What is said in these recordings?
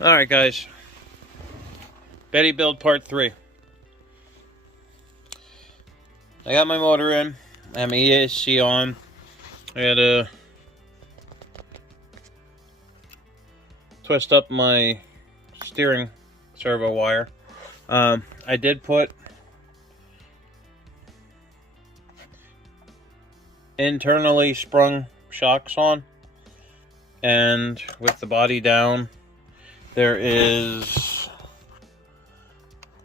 Alright guys, Betty build part 3. I got my motor in, I have my ESC on, I had to twist up my steering servo wire. I did put internally sprung shocks on, and with the body down there is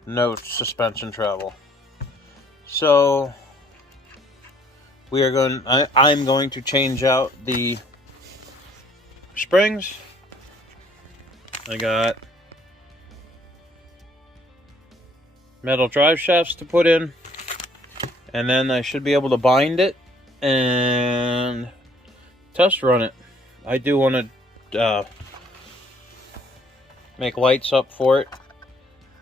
no suspension travel. So I'm going to change out the springs. I got metal drive shafts to put in, and then I should be able to bind it and test run it. I do want to make lights up for it.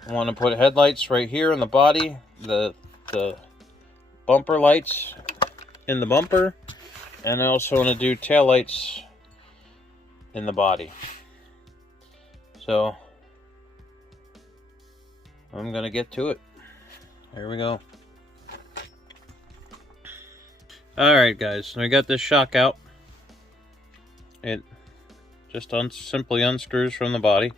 I want to put headlights right here in the body, the bumper lights in the bumper, and I also want to do tail lights in the body. So I'm gonna get to it. Here we go. Alright guys, so I got this shock out. It just simply unscrews from the body.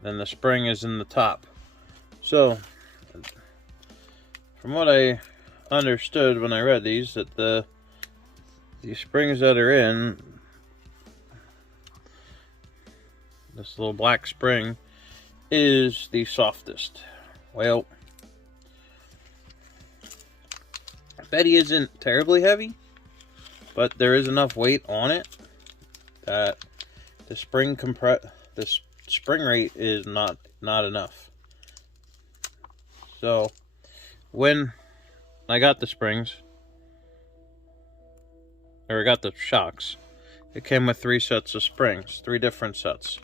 Then the spring is in the top. So from what I understood when I read these, that the springs that are in this little black spring is the softest. Well, Betty isn't terribly heavy, but there is enough weight on it that the spring rate is not enough. So when I got the springs, or I got the shocks, it came with 3 sets of springs, 3 different sets.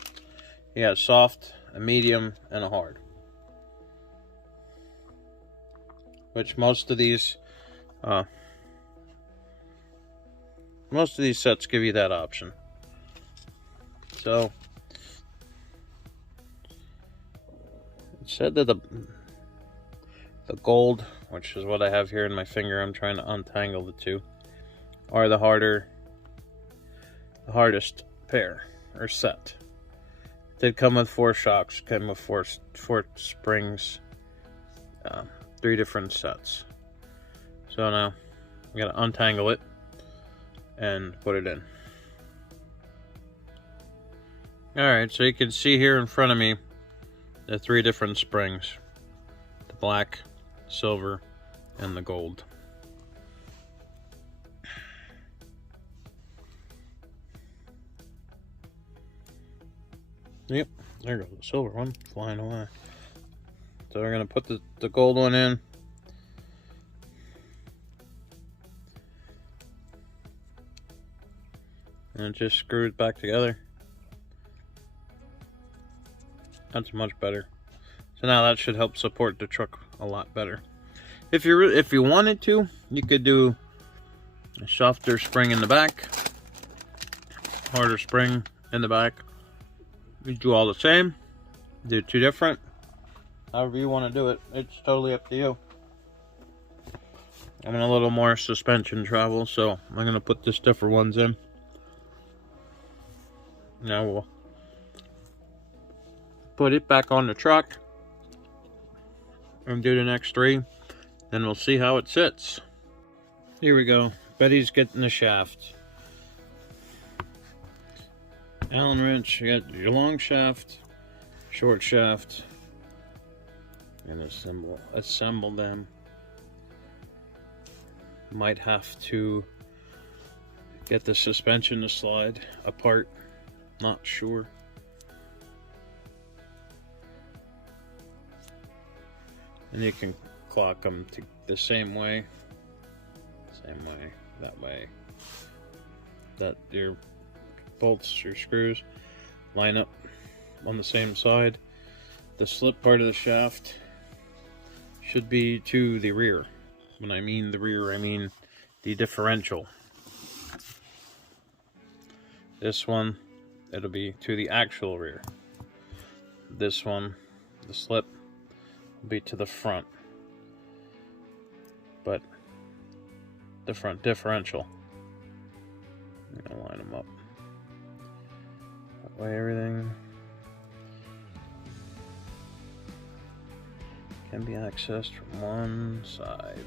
You got a soft, a medium, and a hard. Which most of these sets give you that option. So it said that the gold, which is what I have here in my finger, I'm trying to untangle the two, are the hardest pair or set. Did come with 4 shocks, came with four springs, 3 different sets. So now I'm gonna untangle it and put it in. Alright, so you can see here in front of me the 3 different springs: the black, silver, and the gold. Yep, there goes the silver one flying away. So we're going to put the gold one in. And it just screws back together. That's much better. So now that should help support the truck a lot better. If you wanted to, you could do a softer spring in the back, harder spring in the back. You do all the same, do 2 different, however you want to do it. It's totally up to you. I want a little more suspension travel, so I'm going to put the stiffer ones in. Now we'll put it back on the truck and do the next 3. Then we'll see how it sits. Here we go. Betty's getting the shaft. Allen wrench, you got your long shaft, short shaft, and assemble them. Might have to get the suspension to slide apart, not sure. And you can clock them to the same way, that way, that your bolts or screws line up on the same side. The slip part of the shaft should be to the rear. When I mean the rear, I mean the differential. This one it'll be to the actual rear. This one, the slip, will be to the front, but the front differential. I'm gonna line them up. That way everything can be accessed from one side.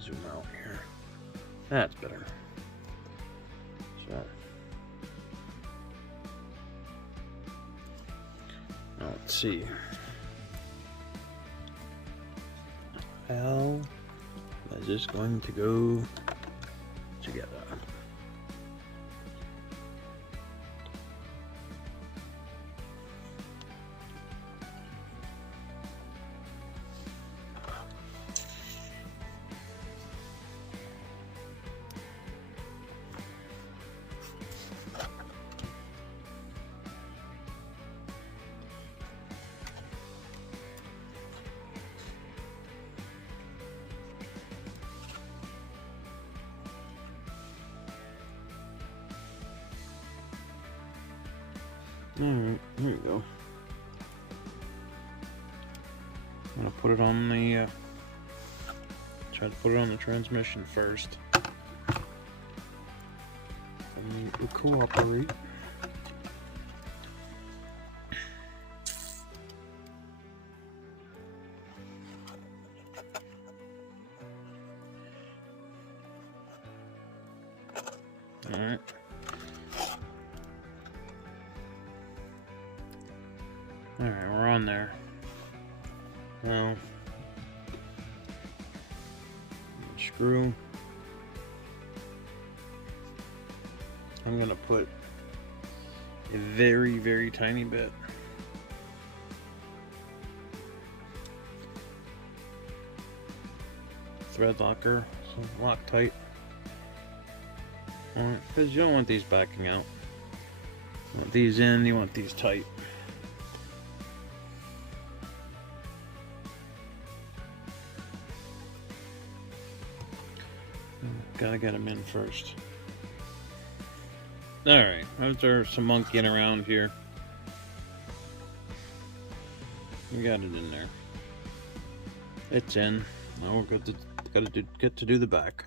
Zoom out here. That's better. So now let's see how is this going to go together. Alright, here we go. I'm gonna put it on the, try to put it on the transmission first. And we cooperate. Alright. Alright, we're on there. Now, screw. I'm gonna put a very, very tiny bit. Thread locker, so Loctite. Because you don't want these backing out. You want these in, you want these tight. Gotta get them in first. Alright, there's some monkeying around here. We got it in there. It's in. Now we're good to get to do the back.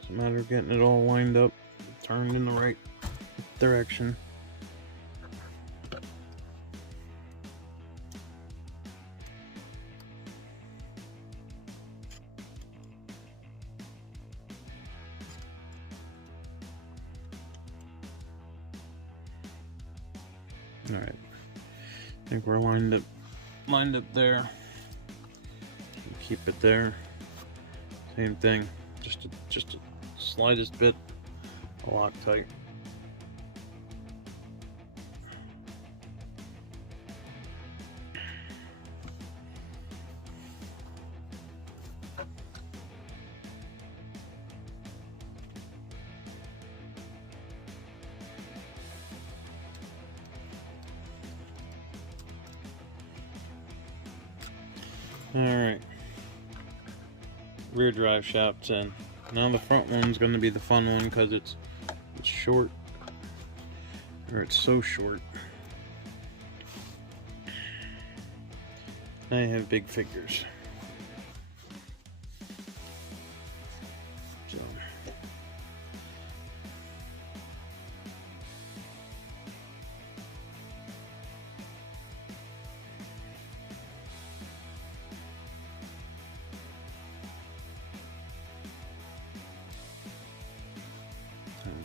It's a matter of getting it all lined up, turned in the right direction. All right, I think we're lined up there. Keep it there. Same thing. Just a slightest bit of Loctite. All right. Rear drive shaft's in. Now the front one's going to be the fun one because it's short, or it's so short. I have big figures. So.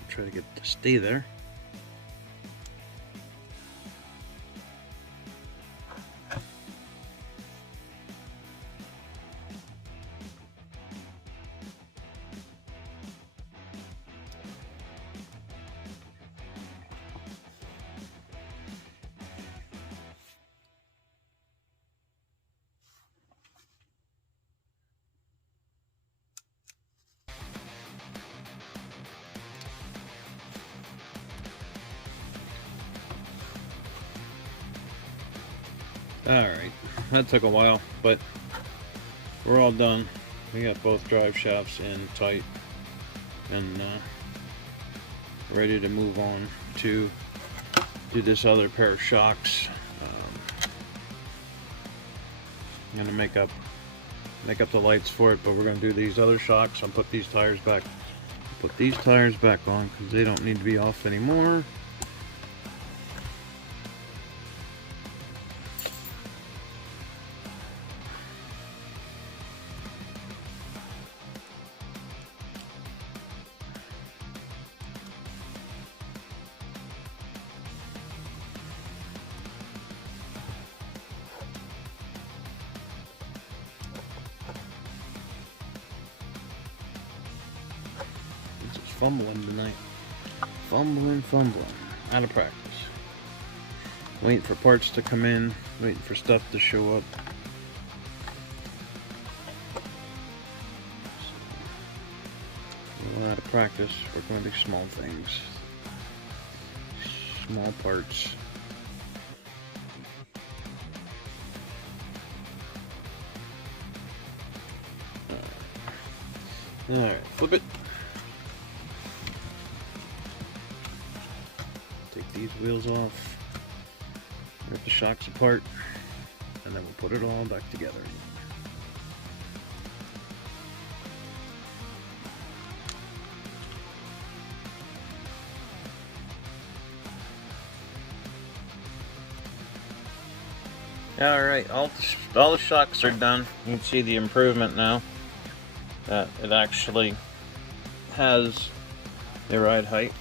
Try to get it to stay there. Alright, that took a while, but we're all done. We got both drive shafts in tight and ready to move on to do this other pair of shocks. I'm gonna make up the lights for it, but we're gonna do these other shocks. I'll put these tires back on because they don't need to be off anymore. Fumbling tonight. Fumbling. Out of practice. Waiting for parts to come in. Waiting for stuff to show up. So, out of practice. We're going to do small things. Small parts. Alright, flip it. Take these wheels off, rip the shocks apart, and then we'll put it all back together. Alright, all the shocks are done. You can see the improvement now. That it actually has the ride height.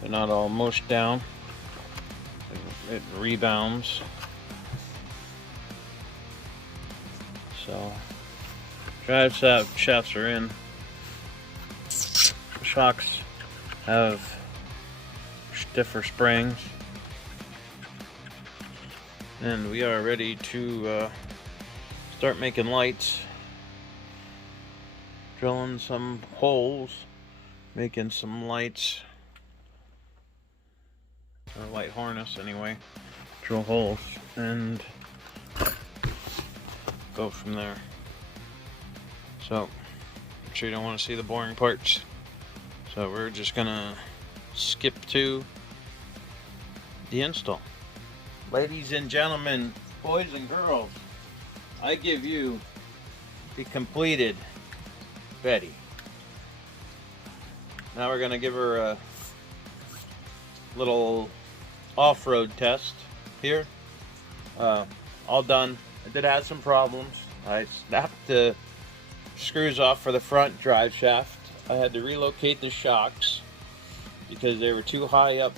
They're not all mushed down. It rebounds. So, drive shafts are in. The shocks have stiffer springs. And we are ready to start making lights. Drilling some holes, making some lights. A light harness anyway, drill holes and go from there. So, I'm sure you don't want to see the boring parts, so we're just gonna skip to the install. Ladies and gentlemen, boys and girls, I give you the completed Betty. Now we're gonna give her a little off-road test here. All done. I did have some problems. I snapped the screws off for the front drive shaft. I had to relocate the shocks because they were too high up.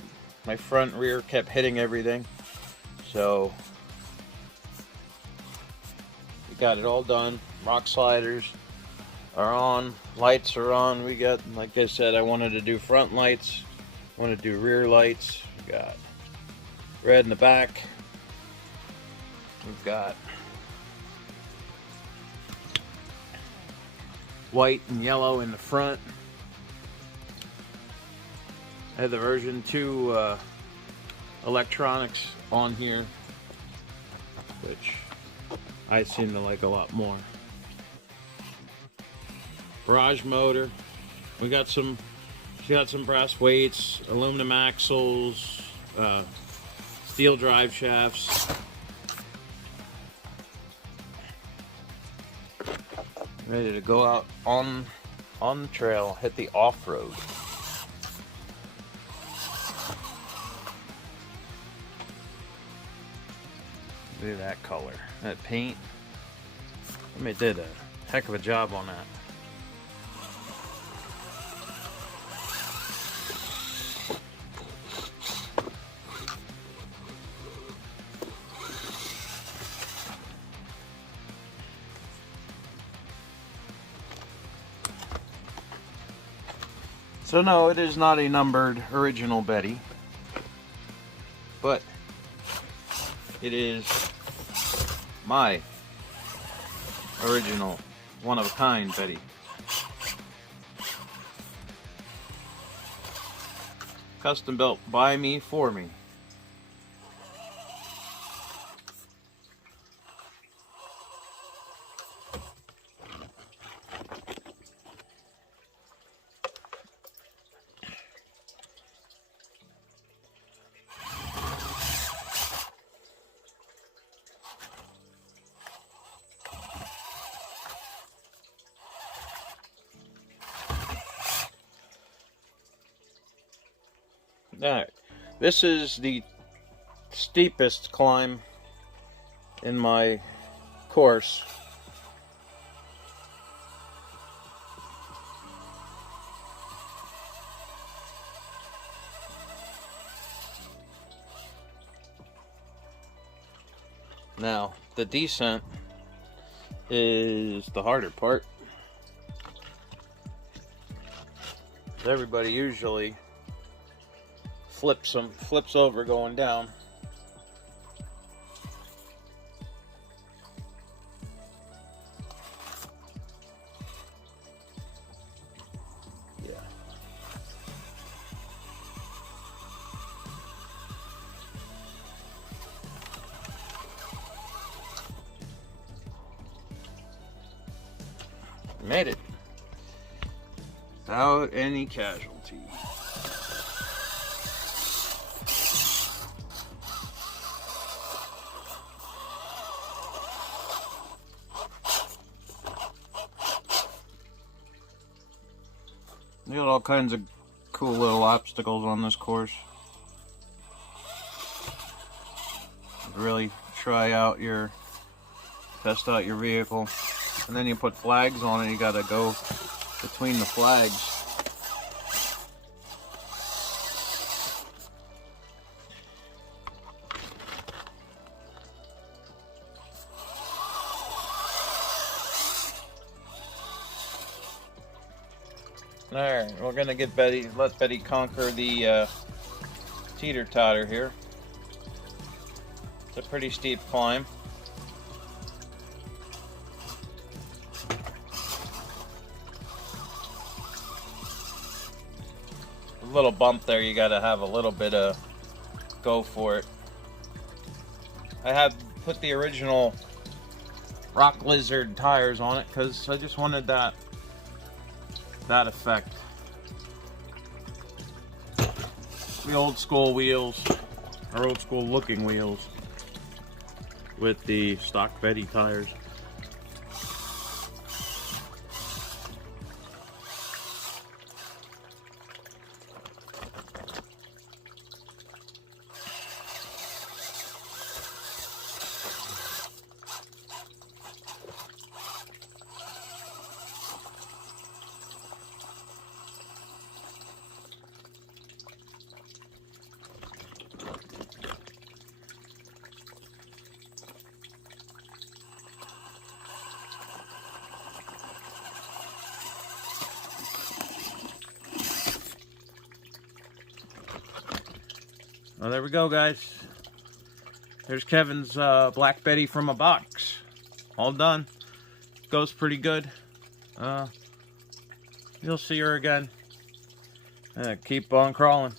My front and rear kept hitting everything. So we got it all done. Rock sliders are on, lights are on. We got, like I said, I wanted to do front lights, I want to do rear lights. We got red in the back. We've got white and yellow in the front. I had the version 2 electronics on here, which I seem to like a lot more. Barrage motor. We got some brass weights, aluminum axles, steel drive shafts. Ready to go out on the trail, hit the off-road. Look at that color, that paint. Somebody did a heck of a job on that. So no, it is not a numbered original Betty, but it is my original one-of-a-kind Betty. Custom built by me, for me. Alright, this is the steepest climb in my course. Now, the descent is the harder part. Everybody usually flips over going down. Yeah. Made it without any casualties. You got all kinds of cool little obstacles on this course. Really test out your vehicle. And then you put flags on it, you gotta go between the flags. Alright, we're gonna let Betty conquer the teeter-totter here. It's a pretty steep climb. A little bump there, you gotta have a little bit of go for it. I had put the original Rock Lizard tires on it because I just wanted that effect. The old school wheels, or old school looking wheels, with the stock Betty tires. Well, there we go, guys. There's Kevin's Black Betty from a box. All done. Goes pretty good. You'll see her again. Keep on crawling.